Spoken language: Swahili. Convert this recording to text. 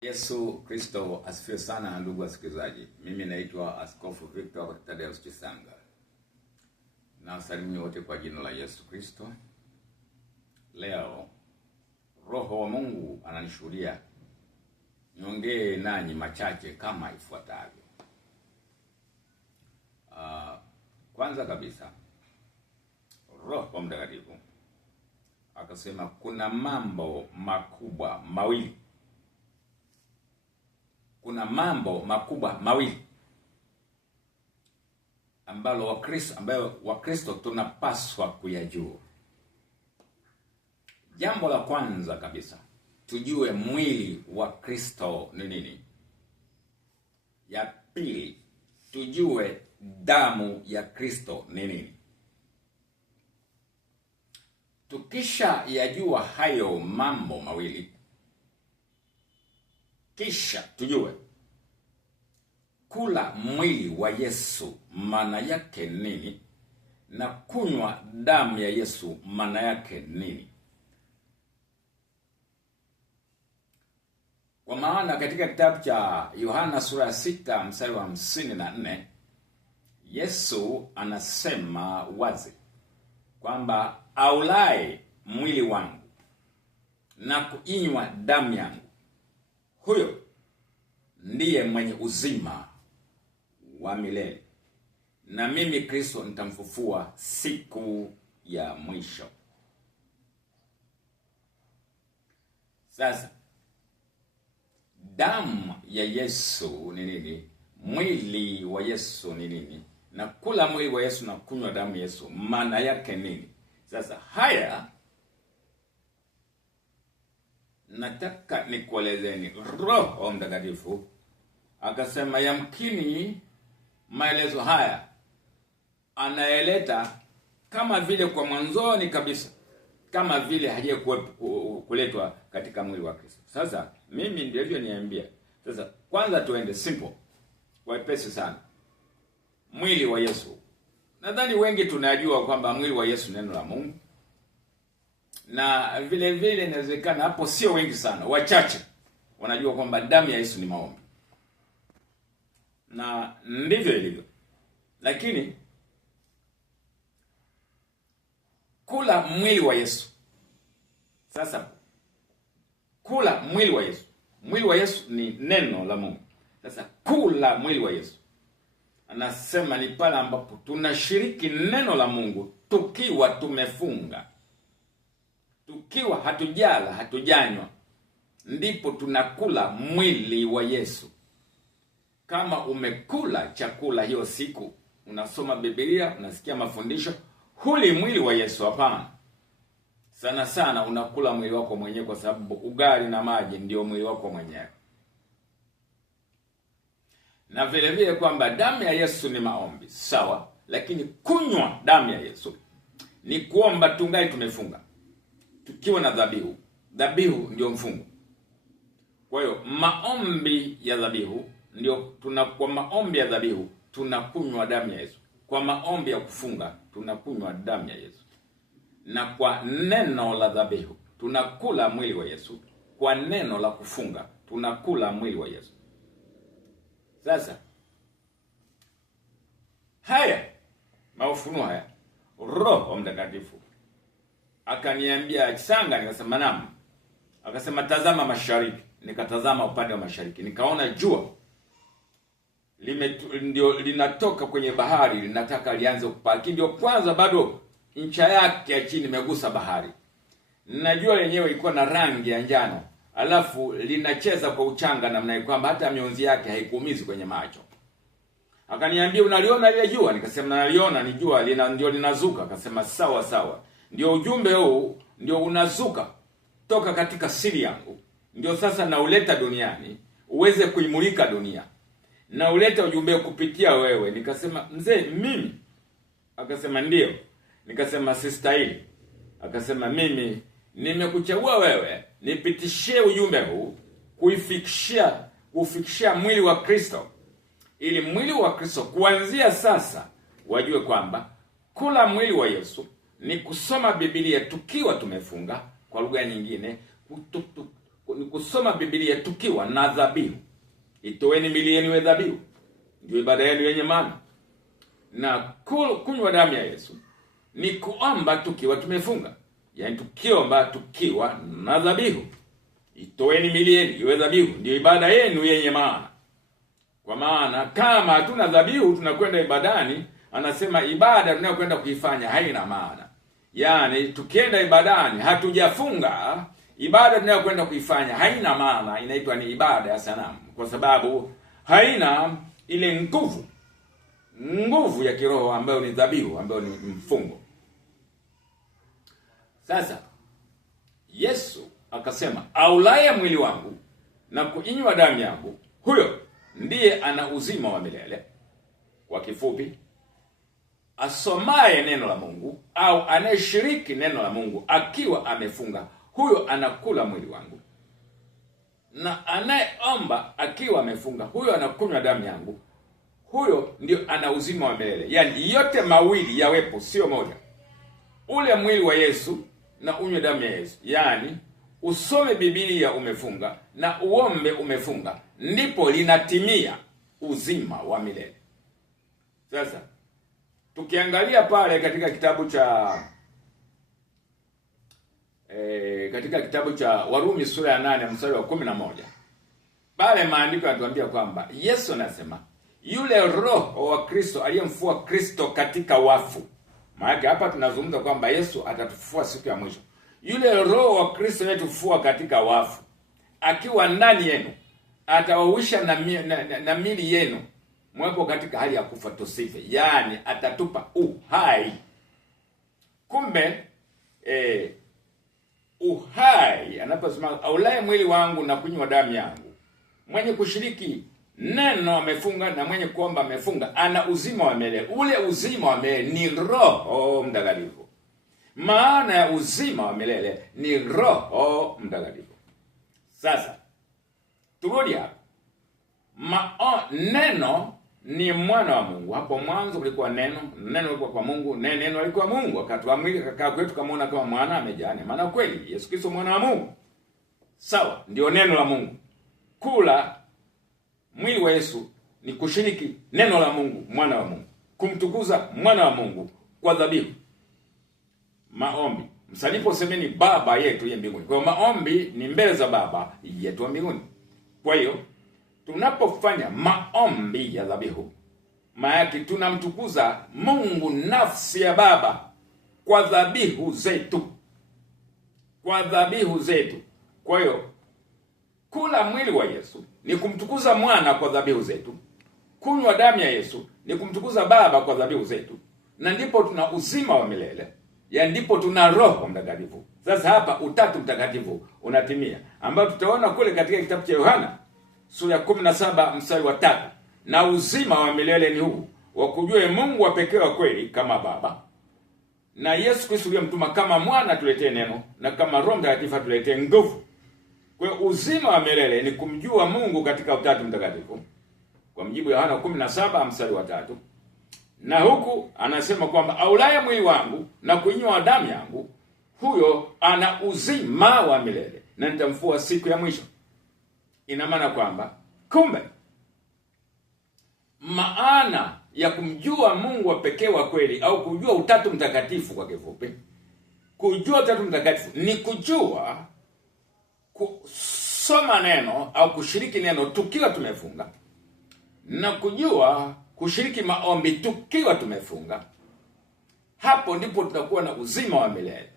Yesu Kristo asifiwe sana, ndugu wasikilizaji. Mimi naitwa Askofu Victor Thaddeus Chisanga. Na wasalimu wote kwa jina la Yesu Kristo. Leo Roho wa Mungu ananishuhudia niongee nanyi machache kama ifuatavyo. Kwanza kabisa, Roho Mtakatifu akasema kuna mambo makubwa mawili. Kuna mambo makubwa mawili ambayo Wakristo tunapaswa kuyajua. Jambo la kwanza kabisa, tujue mwili wa Kristo ni nini. Ya pili, tujue damu ya Kristo ni nini. Tukisha yajua hayo mambo mawili, kisha tujue kula mwili wa Yesu maana yake nini, na kunywa damu ya Yesu maana yake nini. Kwa maana katika kitabu cha Yohana sura ya 6 mstari wa 54, Yesu anasema wazi kwamba aulaye mwili wangu na kuinywa damu yangu, huyo ndiye mwenye uzima wa milele, na mimi Kristo nitamfufua siku ya mwisho. Sasa damu ya Yesu ni nini? Mwili wa Yesu ni nini? Na kula mwili wa Yesu na kunywa damu ya Yesu maana yake nini? Sasa haya nataka nikuelezeni. Roho Mtakatifu akasema yamkini maelezo haya anaeleta kama vile kwa mwanzoni kabisa, kama vile haje kuletwa katika mwili wa Kristo. Sasa mimi ndivyo niambia. Sasa kwanza tuende simple, wepesi sana. Mwili wa Yesu, nadhani wengi tunajua kwamba mwili wa Yesu neno la Mungu, na vile vile inawezekana hapo sio wengi sana, wachache wanajua kwamba damu ya Yesu ni maombi, na ndivyo ilivyo. Lakini kula mwili wa Yesu, sasa kula mwili wa Yesu, mwili wa Yesu ni neno la Mungu. Sasa kula mwili wa Yesu, anasema ni pale ambapo tunashiriki neno la Mungu tukiwa tumefunga, tukiwa hatujala hatujanywa, ndipo tunakula mwili wa Yesu. Kama umekula chakula hiyo siku, unasoma Biblia, unasikia mafundisho, huli mwili wa Yesu, hapana. Sana sana unakula mwili wako mwenyewe, kwa sababu ugali na maji ndio mwili wako mwenyewe. Na vile vile kwamba damu ya Yesu ni maombi, sawa, lakini kunywa damu ya Yesu ni kuomba tungali tumefunga, tukiwa na dhabihu. Dhabihu ndio mfungo. Kwa hiyo maombi ya dhabihu ndio kwa maombi ya dhabihu tunakunywa damu ya Yesu. Kwa maombi ya kufunga tunakunywa damu ya Yesu. Na kwa neno la dhabihu tunakula mwili wa Yesu. Kwa neno la kufunga tunakula mwili wa Yesu. Sasa haya maufunuo haya, Roho Mtakatifu akaniambia Chisanga, nikasema naam. Akasema tazama mashariki. Nikatazama upande wa mashariki, nikaona jua ndio linatoka kwenye bahari, linataka lianze kupaki. Ndio kwanza bado ncha yake ya chini imegusa bahari, na jua lenyewe ilikuwa na rangi ya njano, alafu linacheza kwa uchanga namna hiyo kwamba hata mionzi yake haikuumizi kwenye macho. Akaniambia unaliona ile jua? Nikasema naliona, ni jua ndio linazuka. Akasema sawa sawa, ndio ujumbe huu ndio unazuka toka katika siri yangu, ndio sasa nauleta duniani uweze kuimulika dunia, na uleta ujumbe kupitia wewe. Nikasema mzee mimi? Akasema ndio. Nikasema sistahili. Akasema mimi nimekuchagua wewe nipitishie ujumbe huu, kufikishia mwili wa Kristo, ili mwili wa Kristo kuanzia sasa wajue kwamba kula mwili wa Yesu ni kusoma Biblia tukiwa tumefunga, kwa lugha nyingine ni kusoma Biblia tukiwa na dhabihu. Itoeni miili yenu iwe dhabihu, ndio ibada yenu yenye maana. Na kunywa damu ya Yesu ni kuomba tukiwa tumefunga, yaani tukiomba tukiwa na dhabihu. Itoeni miili yenu iwe dhabihu, ndio ibada yenu yenye maana. Kwa maana kama hatuna dhabihu tunakwenda ibadani, anasema ibada tunayokwenda kuifanya haina maana. Yaani tukienda ibadani hatujafunga, ibada tunayokwenda kuifanya haina maana, inaitwa ni ibada ya sanamu, kwa sababu haina ile nguvu ya kiroho ambayo ni dhabihu, ambayo ni mfungo. Sasa Yesu akasema, aulaye mwili wangu na kuinywa damu yangu, huyo ndiye ana uzima wa milele. Kwa kifupi, asomaye neno la Mungu au anayeshiriki neno la Mungu akiwa amefunga, huyo anakula mwili wangu, na anayeomba akiwa amefunga, huyo anakunywa damu yangu, huyo ndio ana uzima wa milele. Yaani yote mawili yawepo, sio moja. Ule mwili wa Yesu na unywe damu ya Yesu, yaani usome Biblia umefunga na uombe umefunga, ndipo linatimia uzima wa milele. Sasa tukiangalia pale katika kitabu cha Warumi sura ya 8 mstari wa 11, pale maandiko yanatuambia kwamba Yesu anasema yule Roho wa Kristo aliyemfufua Kristo katika wafu. Maana hapa tunazungumza kwamba Yesu atatufufua siku ya mwisho. Yule Roho wa Kristo aliyetufufua katika wafu akiwa ndani yenu atawahuisha na mili yenu mwepo katika hali ya kufa tusife, yaani atatupa uhai. Kumbe uhai anaposema aulaye mwili wangu na kunywa damu yangu, mwenye kushiriki neno amefunga na mwenye kuomba amefunga, ana uzima wa milele. Ule uzima wa milele ni Roho Mtakatifu. Maana ya uzima wa milele ni Roho Mtakatifu. Sasa turudi hapa. Neno ni mwana wa Mungu. Hapo mwanzo kulikuwa neno, neno lilikuwa kwa Mungu, neno lilikuwa Mungu, akatoa mwili akakaa kwetu, kama kama mwana amejaa. Maana kweli Yesu Kristo mwana wa Mungu. Sawa, ndio neno la Mungu. Kula mwili wa Yesu ni kushiriki neno la Mungu, mwana wa Mungu, kumtukuza mwana wa Mungu kwa dhabihu. Maombi, msalipo semeni Baba yetu ye mbinguni. Kwa maombi ni mbele za Baba yetu wa mbinguni. Kwa hiyo tunapofanya maombi ya dhabihu, maana tunamtukuza Mungu nafsi ya Baba kwa dhabihu zetu. Kwa hiyo kula mwili wa Yesu ni kumtukuza mwana kwa dhabihu zetu. Kunywa damu ya Yesu ni kumtukuza Baba kwa dhabihu zetu. Na ndipo tuna uzima wa milele. Ya ndipo tuna Roho Mtakatifu. Sasa hapa Utatu Mtakatifu unatimia, ambayo tutaona kule katika kitabu cha Yohana sura ya 17 mstari wa 3. Na uzima wa milele ni huu, wakujue Mungu wa pekee wa kweli kama Baba, na Yesu Kristo aliyemtuma kama mwana tuletee neno, na kama Roho Mtakatifu tuletee nguvu. Kwa hiyo uzima wa milele ni kumjua Mungu katika Utatu Mtakatifu, kwa mjibu Yohana 17 mstari wa 3. Na huku anasema kwamba aulaye mwili wangu na kuinywa damu yangu, huyo ana uzima wa milele, na nitamfufua siku ya mwisho. Ina maana kwamba kumbe maana ya kumjua Mungu wa pekee wa kweli, au kujua Utatu Mtakatifu kwa kifupi, kujua Utatu Mtakatifu ni kujua kusoma neno au kushiriki neno tukiwa tumefunga, na kujua kushiriki maombi tukiwa tumefunga. Hapo ndipo tutakuwa na uzima wa milele.